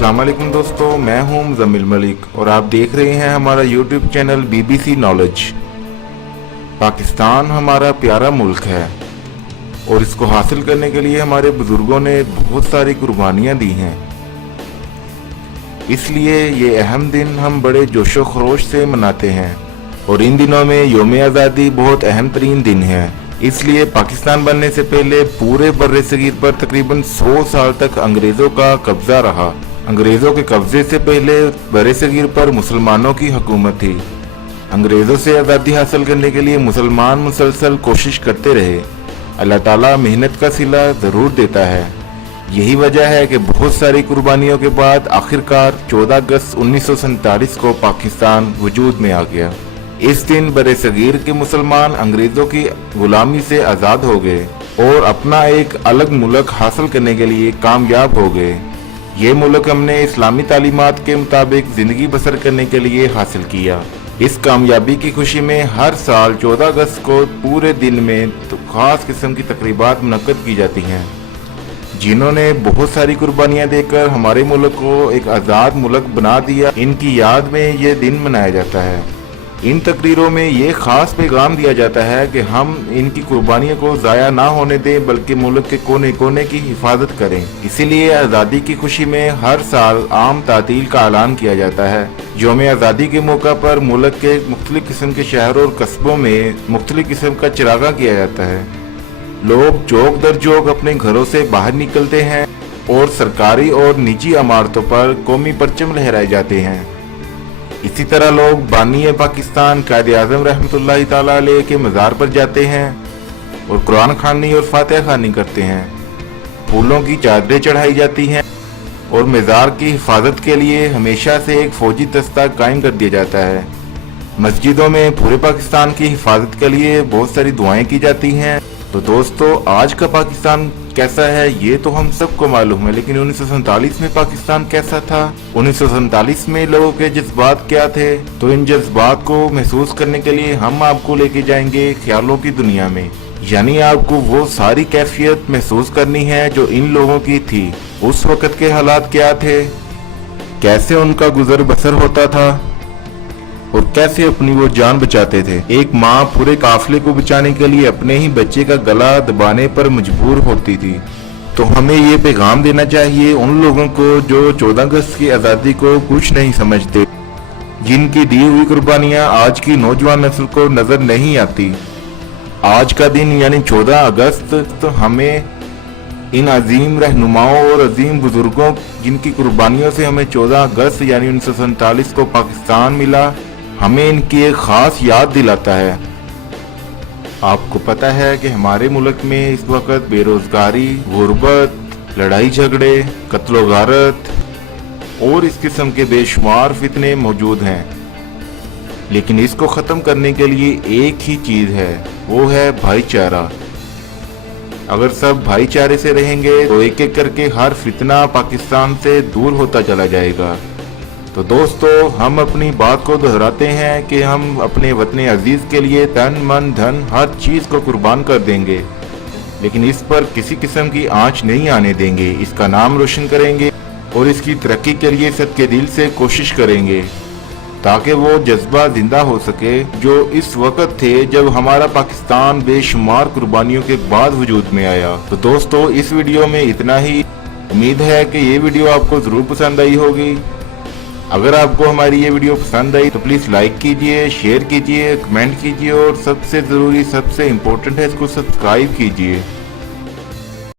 अस्सलाम वालेकुम दोस्तों, मैं हूं मुज़म्मिल मलिक और आप देख रहे हैं हमारा YouTube channel BBC knowledge. Pakistan हमारा प्यारा मुल्क है और इसको हासिल करने के लिए हमारे बुजुर्गों ने बहुत सारी कुर्बानियां दी हैं। इसलिए ये अहम दिन हम बड़े जोशो खरोश से मनाते हैं और इन दिनों में यौम आज़ादी बहुत अहम तरीन दिन है। इसलिए पाकिस्तान बनने से पहले पूरे बर्रे सगीर पर तकरीबन 100 साल तक अंग्रेज़ों का कब्जा रहा। अंग्रेज़ों के कब्जे से पहले बर्रे सगीर पर मुसलमानों की हुकूमत थी। अंग्रेज़ों से आज़ादी हासिल करने के लिए मुसलमान मुसलसल कोशिश करते रहे। अल्लाह ताला मेहनत का सिला ज़रूर देता है। यही वजह है कि बहुत सारी कुर्बानियों के बाद आखिरकार 14 अगस्त 1947 को पाकिस्तान वजूद में आ गया। इस दिन बड़े सगीर के मुसलमान अंग्रेज़ों की गुलामी से आज़ाद हो गए और अपना एक अलग मुल्क हासिल करने के लिए कामयाब हो गए। ये मुल्क हमने इस्लामी तालीमात के मुताबिक ज़िंदगी बसर करने के लिए हासिल किया। इस कामयाबी की खुशी में हर साल 14 अगस्त को पूरे दिन में तो ख़ास किस्म की तकरीबात मुनक्कद की जाती हैं। जिन्होंने बहुत सारी कुर्बानियाँ देकर हमारे मुल्क को एक आज़ाद मुल्क बना दिया, इनकी याद में ये दिन मनाया जाता है। इन तकरीरों में ये ख़ास पैगाम दिया जाता है कि हम इनकी कुर्बानियों को ज़ाया ना होने दें बल्कि मुल्क के कोने कोने की हिफाजत करें। इसीलिए आज़ादी की खुशी में हर साल आम तातील का ऐलान किया जाता है। यौम आज़ादी के मौका पर मुल्क के मुख्तलिफ किस्म के शहरों और कस्बों में मुख्तलिफ किस्म का चिरागा किया जाता है। लोग चौक दर चौक अपने घरों से बाहर निकलते हैं और सरकारी और निजी इमारतों पर कौमी परचम लहराए जाते हैं। इसी तरह लोग बानी पाकिस्तान कायद आज़म रहमतुल्लाह ताला अलैह के मज़ार पर जाते हैं और कुरान खानी और फातिहा खानी करते हैं। फूलों की चादरें चढ़ाई जाती हैं और मज़ार की हिफाजत के लिए हमेशा से एक फ़ौजी दस्ता कायम कर दिया जाता है। मस्जिदों में पूरे पाकिस्तान की हिफाजत के लिए बहुत सारी दुआएं की जाती हैं। तो दोस्तों, आज का पाकिस्तान कैसा है ये तो हम सबको मालूम है, लेकिन 1947 में पाकिस्तान कैसा था, 1947 में लोगों के जज्बात क्या थे, तो इन जज्बात को महसूस करने के लिए हम आपको लेके जाएंगे ख्यालों की दुनिया में। यानी आपको वो सारी कैफियत महसूस करनी है जो इन लोगों की थी। उस वक्त के हालात क्या थे, कैसे उनका गुजर बसर होता था और कैसे अपनी वो जान बचाते थे। एक माँ पूरे काफिले को बचाने के लिए अपने ही बच्चे का गला दबाने पर मजबूर होती थी। तो हमें ये पैगाम देना चाहिए उन लोगों को जो 14 अगस्त की आज़ादी को कुछ नहीं समझते, जिनकी दी हुई कुर्बानियाँ आज की नौजवान नस्ल को नजर नहीं आती। आज का दिन यानी 14 अगस्त तो हमें इन अजीम रहनुमाओं और अजीम बुजुर्गों जिनकी कुर्बानियों से हमें 14 अगस्त यानी 1947 को पाकिस्तान मिला, हमें इनकी एक ख़ास याद दिलाता है। आपको पता है कि हमारे मुल्क में इस वक्त बेरोज़गारी, गुर्बत, लड़ाई झगड़े, कत्लो गारत और इस किस्म के बेशुमार फितने मौजूद हैं, लेकिन इसको ख़त्म करने के लिए एक ही चीज़ है, वो है भाईचारा। अगर सब भाईचारे से रहेंगे तो एक एक करके हर फितना पाकिस्तान से दूर होता चला जाएगा। तो दोस्तों, हम अपनी बात को दोहराते हैं कि हम अपने वतन अजीज़ के लिए तन मन धन हर चीज़ को कुर्बान कर देंगे, लेकिन इस पर किसी किस्म की आंच नहीं आने देंगे। इसका नाम रोशन करेंगे और इसकी तरक्की के लिए सच्चे दिल से कोशिश करेंगे ताकि वो जज्बा जिंदा हो सके जो इस वक्त थे जब हमारा पाकिस्तान बेशुमार कुर्बानियों के बाद वजूद में आया। तो दोस्तों, इस वीडियो में इतना ही। उम्मीद है कि ये वीडियो आपको ज़रूर पसंद आई होगी। अगर आपको हमारी ये वीडियो पसंद आई तो प्लीज़ लाइक कीजिए, शेयर कीजिए, कमेंट कीजिए और सबसे ज़रूरी सबसे इम्पोर्टेंट है इसको सब्सक्राइब कीजिए।